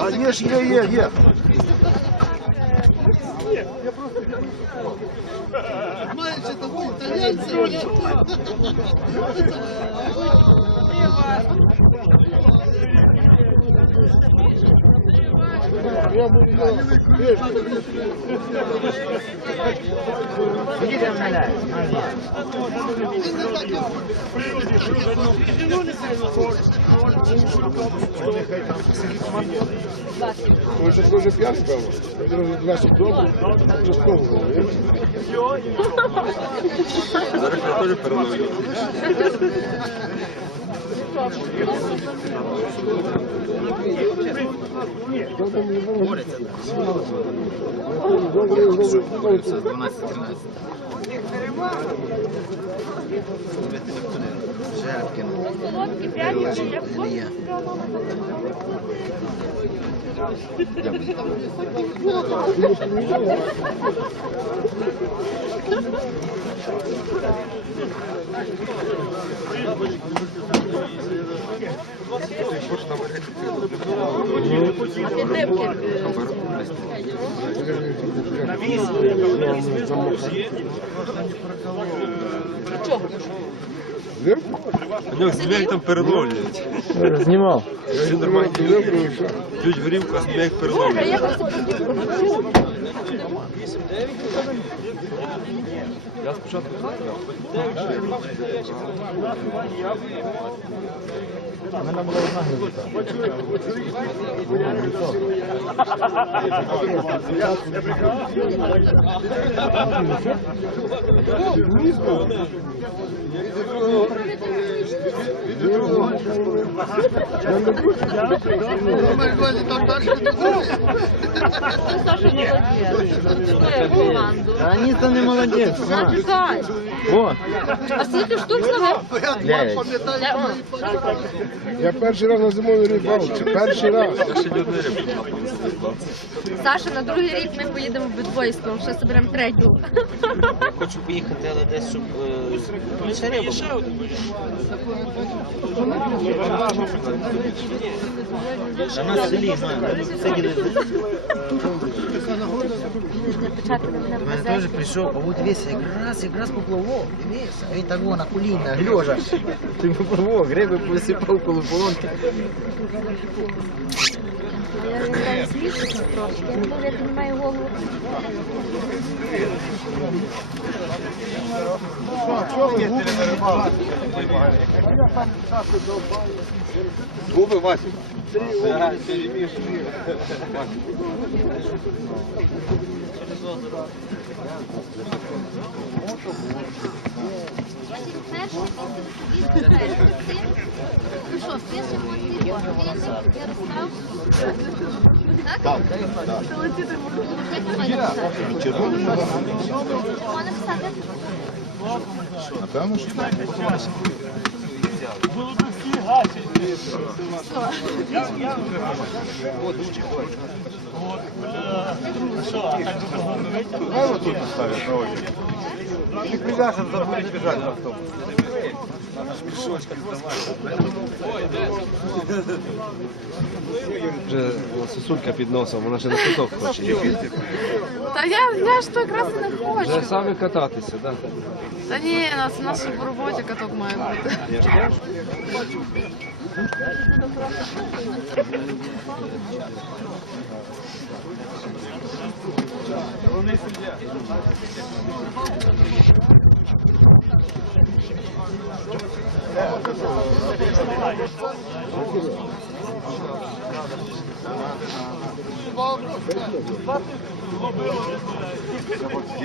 А є ж, є, є, є. Маючи таку італійців. Ви що скаже п'яний, певно? Наші вдома, частково говорить. Зараз я теж переловлю. Добре, 12-13. Солодкі пряники, як У нього зміг там переловлюють. Знімав. Він нормально п'ють горівку, а зміг переловлюють. Я спочатку У мене була одна грибка. Думаєш, Ваня, там далі не буде? Саша молодець. Твою команду. А ні, це не молодець. Зачекай. О, А скільки штук зловив? Я два пам'ятаю мої пам'ятаю. Я перший раз на Аньок, змей там переловлюють. Знімав. Все нормально. Чуть горівка, змей переловлюють. Я спочатку У мене була одна гнізда. Одної рибки не напав. Саша, на другий рік ми поїдемо обидвоїстом, ще соберемо третю. Хочу поїхати, але десь, щоб ще рибу. На селі, мене теж прийшов, а от дивися, якраз, якраз поплавок, а він вон на коліна, гльожа. Ти поплавок, риби посипав коло полонки. Я не знаю, смішно трошки. Я не знаю, як голову. Губи, Вася. Ну що, пишемо ти, Ярослав? Так? Так. Можна писати? Напевно, що так. Правильно тут поставить на Ти прив'яжеш, забудеш біжати на автобус. Вже сосулька під носом, вона ще на каток хоче їхати. Та я, я ж то якраз і не хочу. Вже самі кататися, так? Та ні, у нас у нас в роботі каток має бути. Я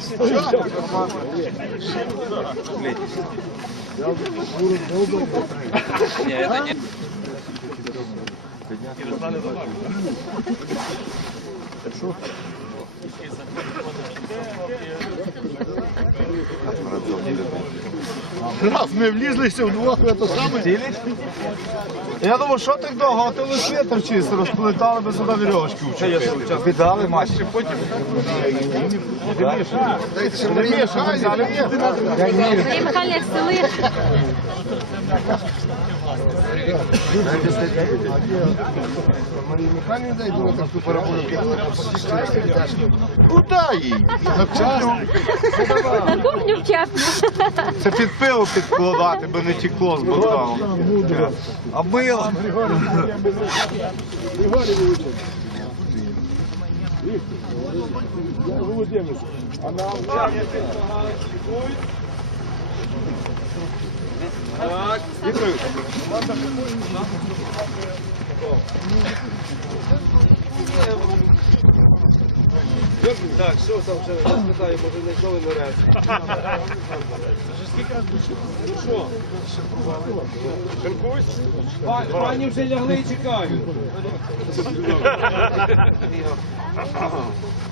ж кажу. Раз ми влізлися вдвох в це саме. Я думав, що так довго, а то ви світер розплетали би сюди вірьовочки. Віддали Маші. Потім не мішали. Не мішали, взяли ні. Марія Михайлівна, як. Куда їй? На кухню. Вчасно. Це під пиво підкладати, бо не тікло з бокалом. А мило? Так, що там вже я спитаю, може знайшли нарешті. Ну що? Шинкусь? Пані вже лягли і чекають.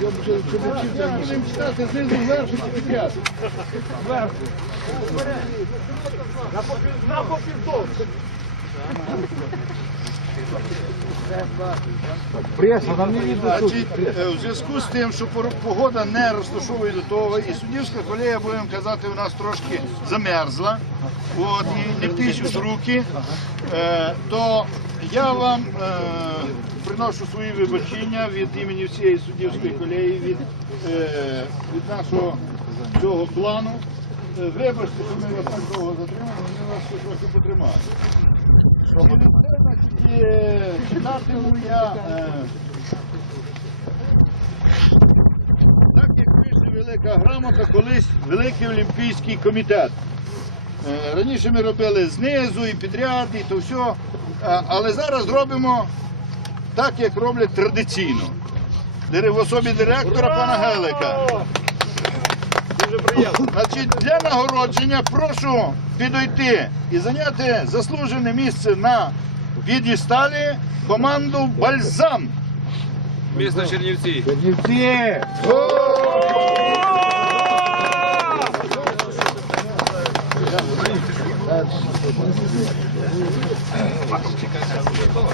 Будемо читати знизу вверху чи підряд. Значить, е, у зв'язку з тим, що погода не розташовує до того, і суддівська колея, будемо казати, у нас трошки замерзла, от, і не пічуть руки, е, то я вам е, приношу свої вибачення від імені всієї суддівської колеї, від, від нашого цього плану. Вибачте, що ми вас так довго затримали, ми вас трохи потримали. Через це, значить, е, читатиму я. е, Так як пише велика грамота, колись Великий Олімпійський комітет. Раніше ми робили знизу і підряд, і то все. Але зараз робимо так, як роблять традиційно. В особі директора пана Гелика. Значить, для нагородження прошу підійти і зайняти заслужене місце на підісталі команду Бальзам. Місто Чернівці.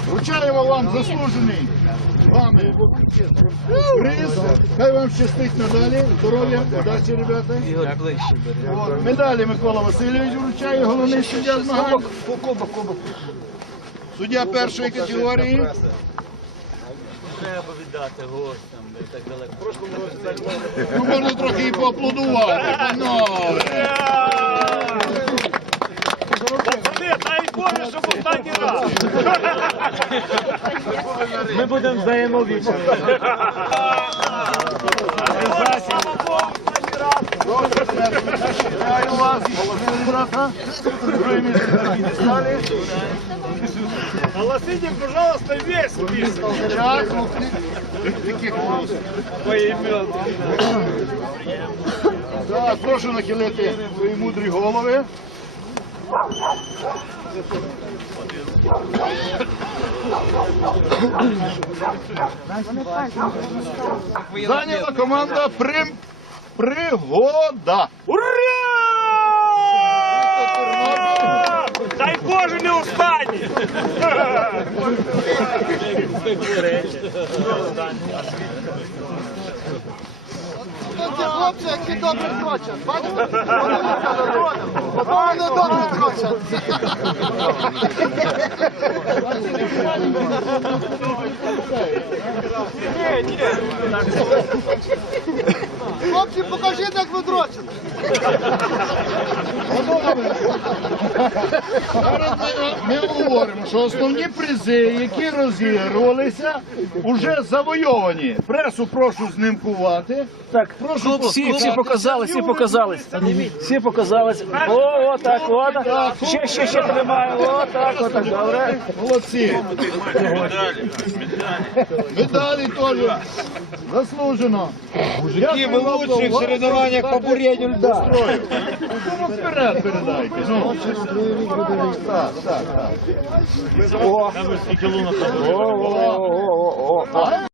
Вручаємо вам заслужений вами приз. Хай вам щастить надалі. Здоров'я, удачі, ребята. От, Медалі Микола Васильович вручає, головний суддя змагань. Суддя першої категорії. Треба віддати гостям, де так далеко. Ну, можна трохи і поаплодувати, панове. Ми будемо взаємовічні. Головний брата. Друге місце на підісталі. Голосите, пожалуйста, весь список. Яких прошу нахилити свої мудрі голови. Зайняла команда Прим... Пригода. Ура! Дай Боже, не устань! Ті хлопці, які добре крочать. Бачите? Ото вони добре крочать. Хлопці, покажіть, як ви дрочите. Зараз ми, говоримо, що основні призи, які розігрувалися, вже завойовані. Пресу прошу знімкувати. Так, Прошу всі, всі показали, всі показались. Всі показались. О, о, так, о, так. Ще, ще, ще тримаю. О, так, о, так, добре. Молодці. Медалі теж заслужено. Мужики, ви лучші в соревнованиях по буренню льда. Ну, вперед передайте. Ну. О, о, о, о, о, о.